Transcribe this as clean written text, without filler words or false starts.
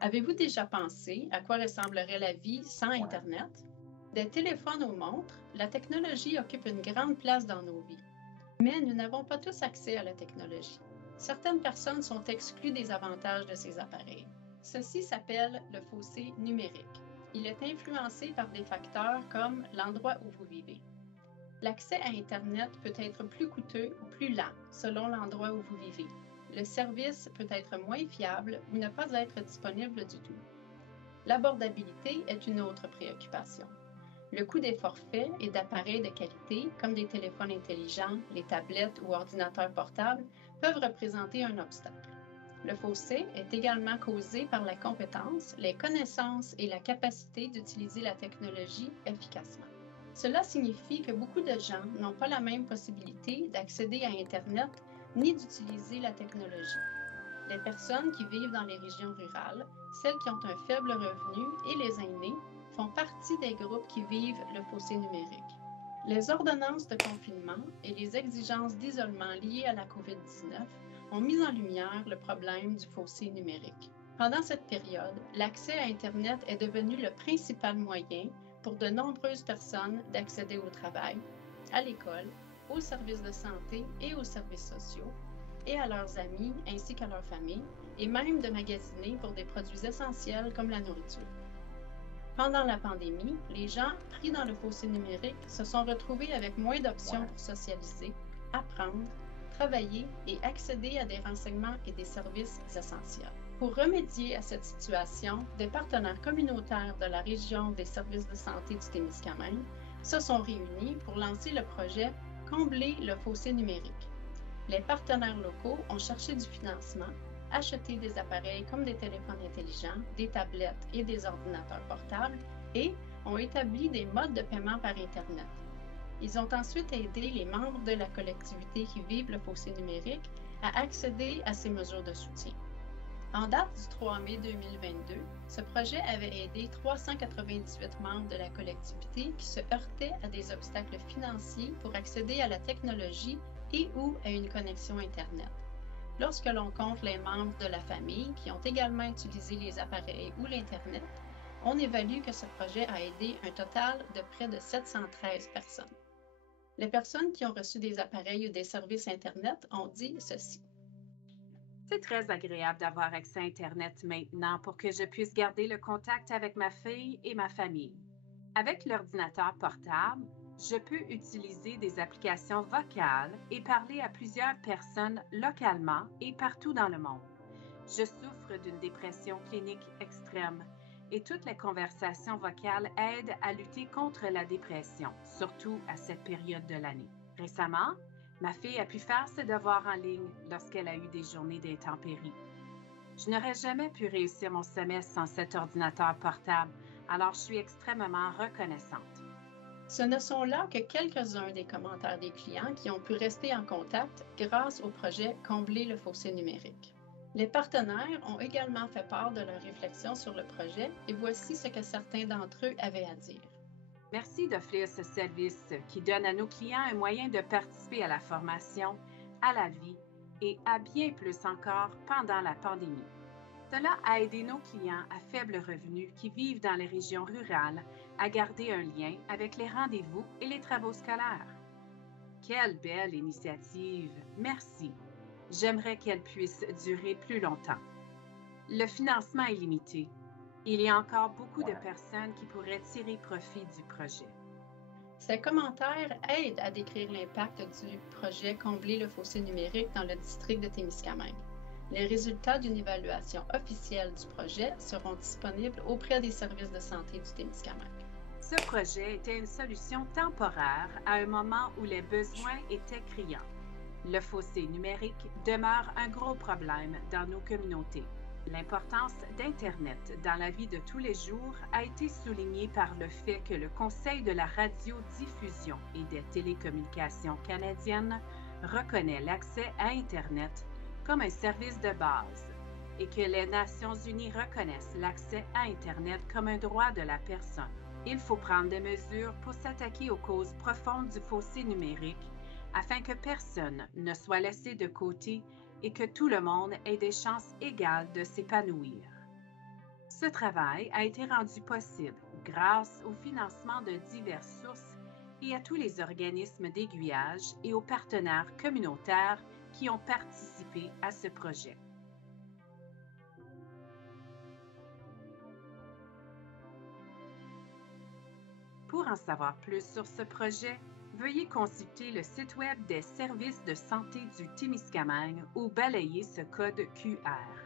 Avez-vous déjà pensé à quoi ressemblerait la vie sans Ouais. Internet? Des téléphones aux montres, la technologie occupe une grande place dans nos vies. Mais nous n'avons pas tous accès à la technologie. Certaines personnes sont exclues des avantages de ces appareils. Ceci s'appelle le fossé numérique. Il est influencé par des facteurs comme l'endroit où vous vivez. L'accès à Internet peut être plus coûteux ou plus lent selon l'endroit où vous vivez. Le service peut être moins fiable ou ne pas être disponible du tout. L'abordabilité est une autre préoccupation. Le coût des forfaits et d'appareils de qualité, comme des téléphones intelligents, les tablettes ou ordinateurs portables, peuvent représenter un obstacle. Le fossé est également causé par la compétence, les connaissances et la capacité d'utiliser la technologie efficacement. Cela signifie que beaucoup de gens n'ont pas la même possibilité d'accéder à Internet ni d'utiliser la technologie. Les personnes qui vivent dans les régions rurales, celles qui ont un faible revenu et les aînés font partie des groupes qui vivent le fossé numérique. Les ordonnances de confinement et les exigences d'isolement liées à la COVID-19 ont mis en lumière le problème du fossé numérique. Pendant cette période, l'accès à Internet est devenu le principal moyen pour de nombreuses personnes d'accéder au travail, à l'école, aux services de santé et aux services sociaux, et à leurs amis ainsi qu'à leur famille, et même de magasiner pour des produits essentiels comme la nourriture. Pendant la pandémie, les gens pris dans le fossé numérique se sont retrouvés avec moins d'options pour socialiser, apprendre, travailler et accéder à des renseignements et des services essentiels. Pour remédier à cette situation, des partenaires communautaires de la région des services de santé du Témiscamingue se sont réunis pour lancer le projet Combler le fossé numérique. Les partenaires locaux ont cherché du financement, acheté des appareils comme des téléphones intelligents, des tablettes et des ordinateurs portables et ont établi des modes de paiement par Internet. Ils ont ensuite aidé les membres de la collectivité qui vivent le fossé numérique à accéder à ces mesures de soutien. En date du 3 mai 2022, ce projet avait aidé 398 membres de la collectivité qui se heurtaient à des obstacles financiers pour accéder à la technologie et ou à une connexion Internet. Lorsque l'on compte les membres de la famille qui ont également utilisé les appareils ou l'Internet, on évalue que ce projet a aidé un total de près de 713 personnes. Les personnes qui ont reçu des appareils ou des services Internet ont dit ceci. C'est très agréable d'avoir accès à Internet maintenant pour que je puisse garder le contact avec ma fille et ma famille. Avec l'ordinateur portable, je peux utiliser des applications vocales et parler à plusieurs personnes localement et partout dans le monde. Je souffre d'une dépression clinique extrême et toutes les conversations vocales aident à lutter contre la dépression, surtout à cette période de l'année. Récemment, ma fille a pu faire ses devoirs en ligne lorsqu'elle a eu des journées d'intempéries. Je n'aurais jamais pu réussir mon semestre sans cet ordinateur portable, alors je suis extrêmement reconnaissante. Ce ne sont là que quelques-uns des commentaires des clients qui ont pu rester en contact grâce au projet Combler le fossé numérique. Les partenaires ont également fait part de leurs réflexions sur le projet et voici ce que certains d'entre eux avaient à dire. Merci d'offrir ce service qui donne à nos clients un moyen de participer à la formation, à la vie et à bien plus encore pendant la pandémie. Cela a aidé nos clients à faible revenu qui vivent dans les régions rurales à garder un lien avec les rendez-vous et les travaux scolaires. Quelle belle initiative! Merci! J'aimerais qu'elle puisse durer plus longtemps. Le financement est limité. Il y a encore beaucoup de personnes qui pourraient tirer profit du projet. Ces commentaires aident à décrire l'impact du projet Combler le fossé numérique dans le district de Témiscamingue. Les résultats d'une évaluation officielle du projet seront disponibles auprès des services de santé du Témiscamingue. Ce projet était une solution temporaire à un moment où les besoins étaient criants. Le fossé numérique demeure un gros problème dans nos communautés. L'importance d'Internet dans la vie de tous les jours a été soulignée par le fait que le Conseil de la radiodiffusion et des télécommunications canadiennes reconnaît l'accès à Internet comme un service de base et que les Nations unies reconnaissent l'accès à Internet comme un droit de la personne. Il faut prendre des mesures pour s'attaquer aux causes profondes du fossé numérique afin que personne ne soit laissé de côté et que tout le monde ait des chances égales de s'épanouir. Ce travail a été rendu possible grâce au financement de diverses sources et à tous les organismes d'aiguillage et aux partenaires communautaires qui ont participé à ce projet. Pour en savoir plus sur ce projet, veuillez consulter le site Web des services de santé du Témiscamingue ou balayer ce code QR.